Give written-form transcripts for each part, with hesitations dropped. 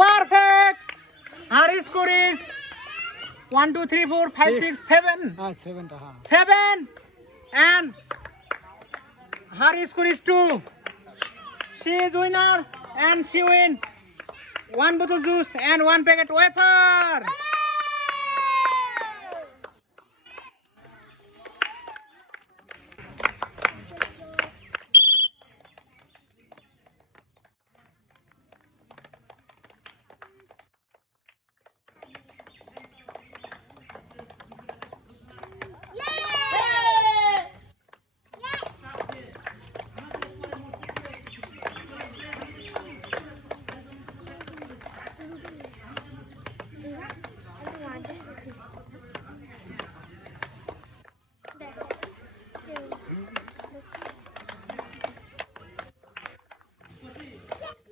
Perfect. Her score is 1, 2, 3, 4, 5, 6, 7. 7. And her score is 2. She is winner and she win 1 bottle juice and 1 packet wafer.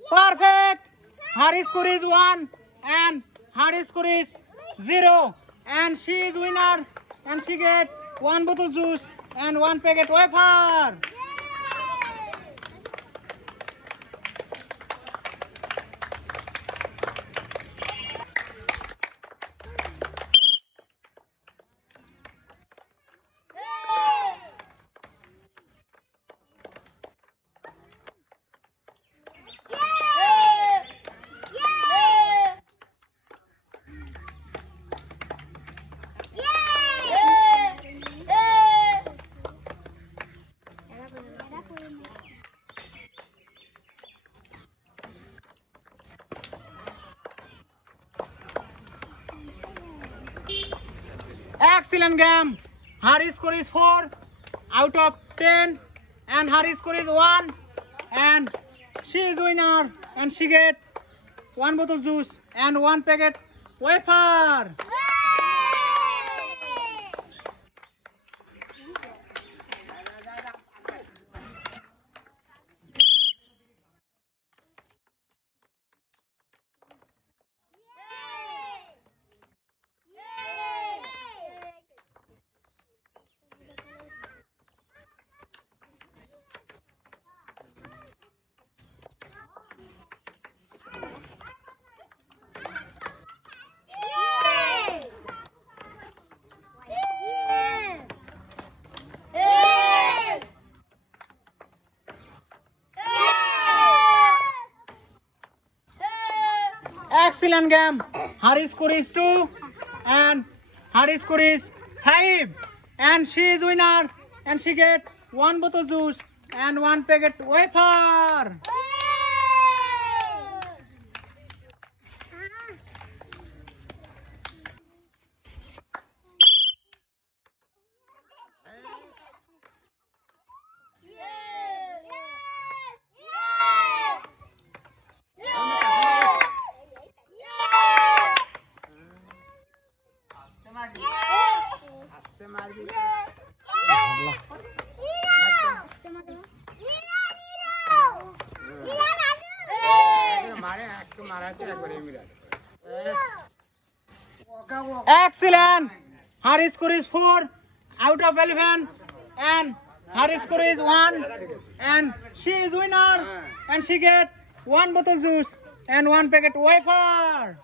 Perfect. Her score is 1 and her score is 0 and she is winner and she get 1 bottle juice and 1 packet wafer. Excellent game. Her score is 4 out of 10 and her score is 1 and she is winner and she get 1 bottle juice and 1 packet wafer. Excellent game. Her score is 2 and her score is 5 and she is winner and she get 1 bottle juice and 1 packet wafer. Excellent. Her score is 4 out of 11 and her score is 1 and she is winner and she get 1 bottle juice and 1 packet wafer.